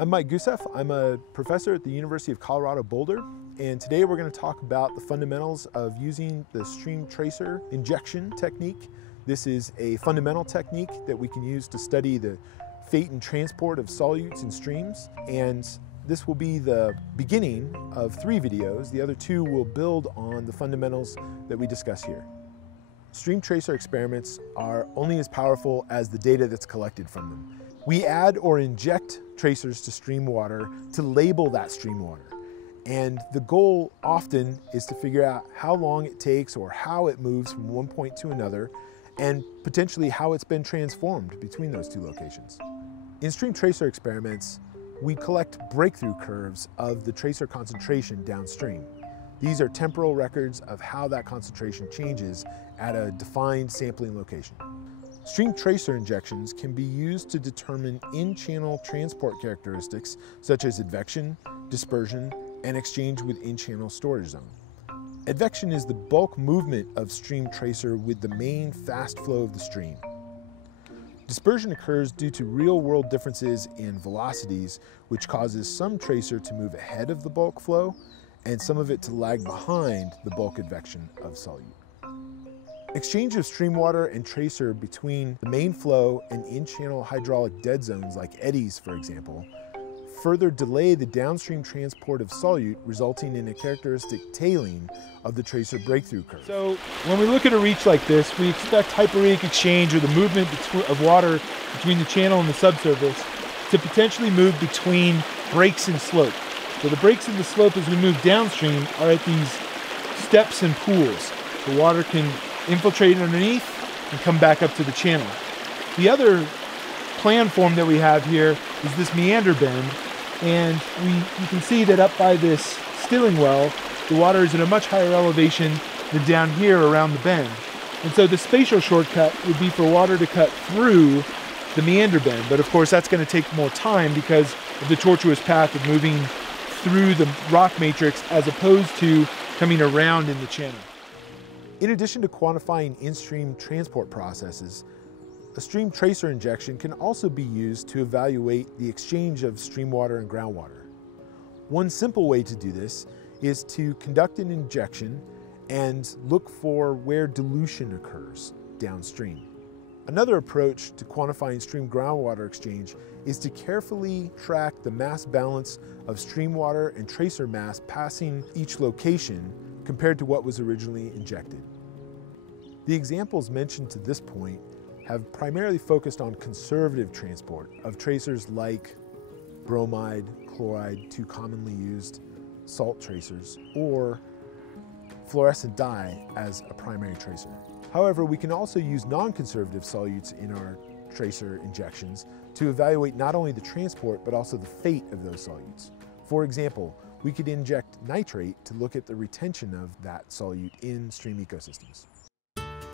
I'm Mike Gooseff. I'm a professor at the University of Colorado Boulder, and today we're going to talk about the fundamentals of using the stream tracer injection technique. This is a fundamental technique that we can use to study the fate and transport of solutes in streams, and this will be the beginning of 3 videos. The other 2 will build on the fundamentals that we discuss here. Stream tracer experiments are only as powerful as the data that's collected from them. We add or inject tracers to stream water to label that stream water. And the goal often is to figure out how long it takes or how it moves from one point to another, and potentially how it's been transformed between those 2 locations. In stream tracer experiments, we collect breakthrough curves of the tracer concentration downstream. These are temporal records of how that concentration changes at a defined sampling location. Stream tracer injections can be used to determine in-channel transport characteristics such as advection, dispersion, and exchange with in-channel storage zone. Advection is the bulk movement of stream tracer with the main fast flow of the stream. Dispersion occurs due to real-world differences in velocities, which causes some tracer to move ahead of the bulk flow and some of it to lag behind the bulk advection of solute. Exchange of stream water and tracer between the main flow and in-channel hydraulic dead zones like eddies, for example, further delay the downstream transport of solute, resulting in a characteristic tailing of the tracer breakthrough curve. So when we look at a reach like this, we expect hyporheic exchange, or the movement of water between the channel and the subsurface, to potentially move between breaks and slope. So the breaks in the slope as we move downstream are at these steps and pools. The water can infiltrate underneath and come back up to the channel. The other plan form that we have here is this meander bend, and you can see that up by this stilling well, the water is at a much higher elevation than down here around the bend. And so the spatial shortcut would be for water to cut through the meander bend, but of course that's going to take more time because of the tortuous path of moving through the rock matrix as opposed to coming around in the channel. In addition to quantifying in-stream transport processes, a stream tracer injection can also be used to evaluate the exchange of stream water and groundwater. One simple way to do this is to conduct an injection and look for where dilution occurs downstream. Another approach to quantifying stream groundwater exchange is to carefully track the mass balance of stream water and tracer mass passing each location compared to what was originally injected. The examples mentioned to this point have primarily focused on conservative transport of tracers like bromide, chloride, 2 commonly used salt tracers, or fluorescent dye as a primary tracer. However, we can also use non-conservative solutes in our tracer injections to evaluate not only the transport but also the fate of those solutes. For example, we could inject nitrate to look at the retention of that solute in stream ecosystems.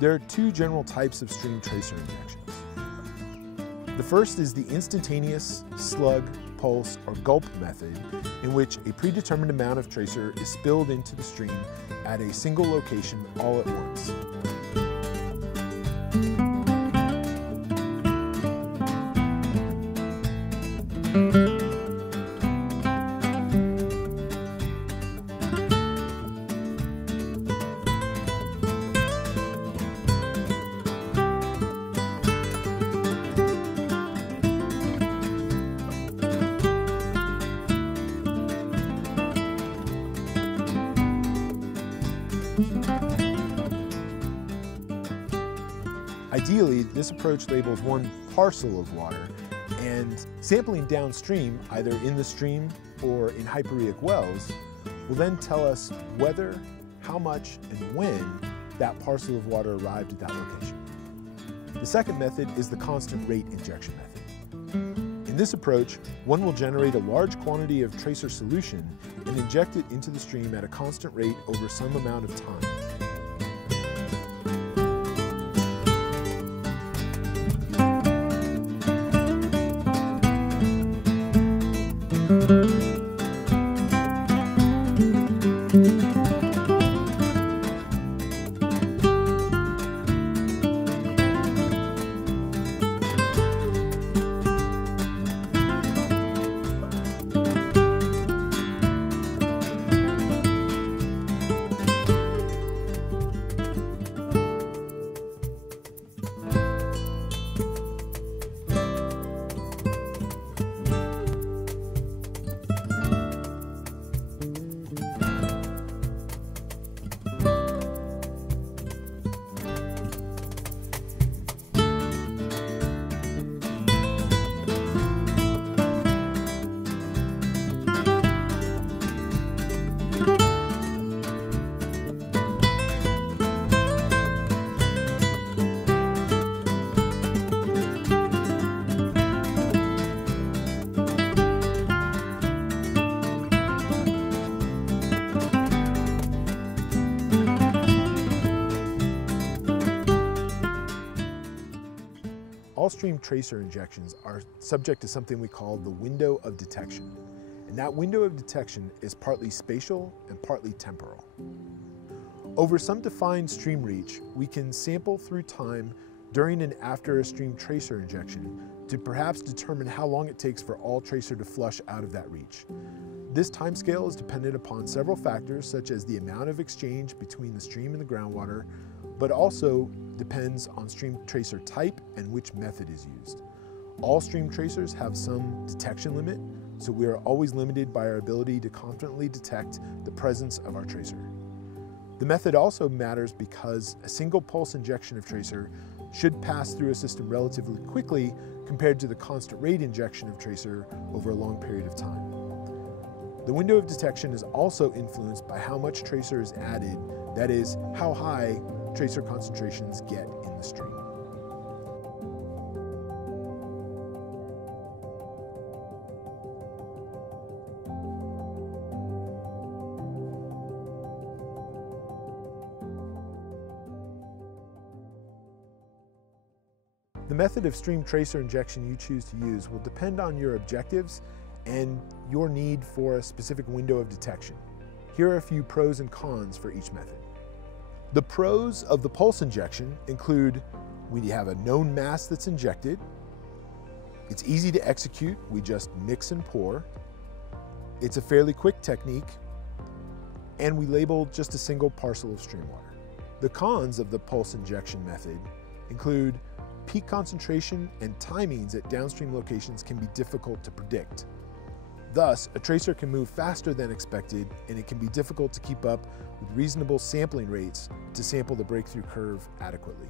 There are 2 general types of stream tracer injections. The first is the instantaneous slug, pulse, or gulp method, in which a predetermined amount of tracer is spilled into the stream at a single location all at once. Ideally, this approach labels one parcel of water, and sampling downstream, either in the stream or in hyporheic wells, will then tell us whether, how much, and when that parcel of water arrived at that location. The second method is the constant rate injection method. In this approach, one will generate a large quantity of tracer solution and inject it into the stream at a constant rate over some amount of time. downstream tracer injections are subject to something we call the window of detection. And that window of detection is partly spatial and partly temporal. Over some defined stream reach, we can sample through time during and after a stream tracer injection to perhaps determine how long it takes for all tracer to flush out of that reach. This timescale is dependent upon several factors such as the amount of exchange between the stream and the groundwater, but also depends on stream tracer type and which method is used. All stream tracers have some detection limit, so we are always limited by our ability to confidently detect the presence of our tracer. The method also matters because a single pulse injection of tracer should pass through a system relatively quickly compared to the constant rate injection of tracer over a long period of time. The window of detection is also influenced by how much tracer is added, that is, how high tracer concentrations get in the stream. The method of stream tracer injection you choose to use will depend on your objectives and your need for a specific window of detection. Here are a few pros and cons for each method. The pros of the pulse injection include we have a known mass that's injected, it's easy to execute, we just mix and pour, it's a fairly quick technique, and we label just a single parcel of stream water. The cons of the pulse injection method include peak concentration and timings at downstream locations can be difficult to predict. Thus, a tracer can move faster than expected, and it can be difficult to keep up with reasonable sampling rates to sample the breakthrough curve adequately.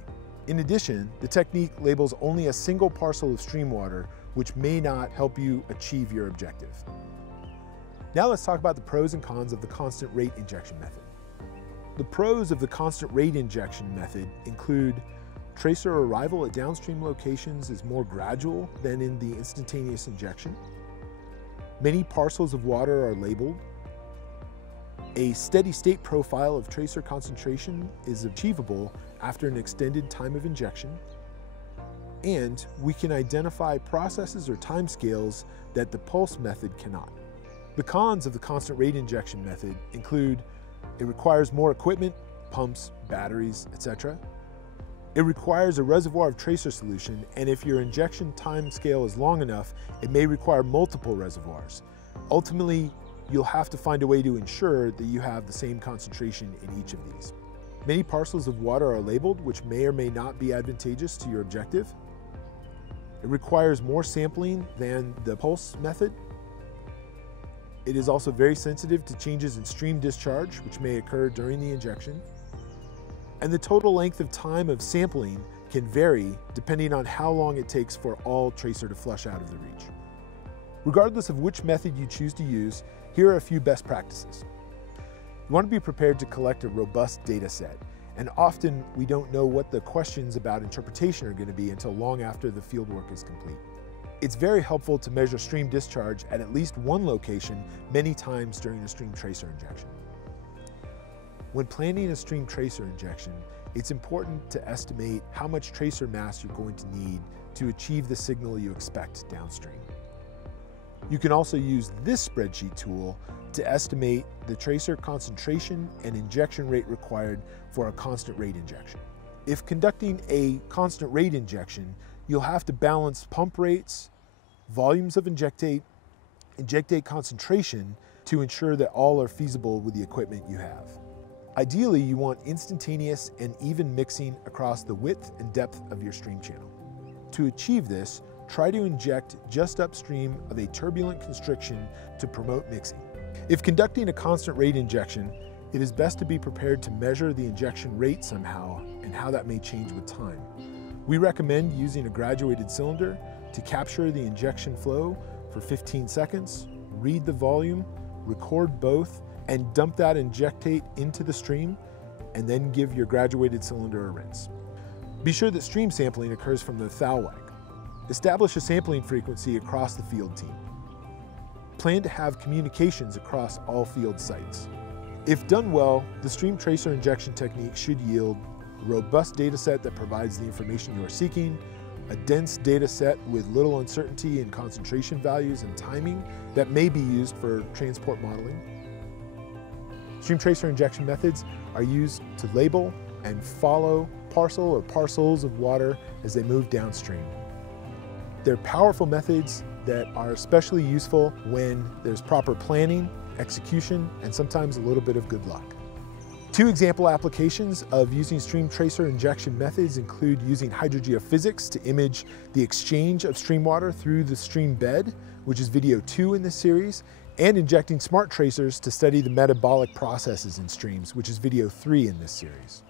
In addition, the technique labels only a single parcel of stream water, which may not help you achieve your objective. Now let's talk about the pros and cons of the constant rate injection method. The pros of the constant rate injection method include tracer arrival at downstream locations is more gradual than in the instantaneous injection. Many parcels of water are labeled. A steady state profile of tracer concentration is achievable after an extended time of injection. And we can identify processes or timescales that the pulse method cannot. The cons of the constant rate injection method include it requires more equipment, pumps, batteries, etc. It requires a reservoir of tracer solution, and if your injection time scale is long enough, it may require multiple reservoirs. Ultimately, you'll have to find a way to ensure that you have the same concentration in each of these. Many parcels of water are labeled, which may or may not be advantageous to your objective. It requires more sampling than the pulse method. It is also very sensitive to changes in stream discharge, which may occur during the injection. And the total length of time of sampling can vary depending on how long it takes for all tracer to flush out of the reach. Regardless of which method you choose to use, here are a few best practices. You want to be prepared to collect a robust data set, and often we don't know what the questions about interpretation are going to be until long after the fieldwork is complete. It's very helpful to measure stream discharge at least one location many times during a stream tracer injection. When planning a stream tracer injection, it's important to estimate how much tracer mass you're going to need to achieve the signal you expect downstream. You can also use this spreadsheet tool to estimate the tracer concentration and injection rate required for a constant rate injection. If conducting a constant rate injection, you'll have to balance pump rates, volumes of injectate concentration to ensure that all are feasible with the equipment you have. Ideally, you want instantaneous and even mixing across the width and depth of your stream channel. To achieve this, try to inject just upstream of a turbulent constriction to promote mixing. If conducting a constant rate injection, it is best to be prepared to measure the injection rate somehow and how that may change with time. We recommend using a graduated cylinder to capture the injection flow for 15 seconds, read the volume, record both, and dump that injectate into the stream, and then give your graduated cylinder a rinse. Be sure that stream sampling occurs from the thou wag. Establish a sampling frequency across the field team. Plan to have communications across all field sites. If done well, the stream tracer injection technique should yield a robust data set that provides the information you are seeking, a dense data set with little uncertainty in concentration values and timing that may be used for transport modeling. Stream tracer injection methods are used to label and follow parcel or parcels of water as they move downstream. They're powerful methods that are especially useful when there's proper planning, execution, and sometimes a little bit of good luck. Two example applications of using stream tracer injection methods include using hydrogeophysics to image the exchange of stream water through the stream bed, which is video 2 in this series, and injecting smart tracers to study the metabolic processes in streams, which is video 3 in this series.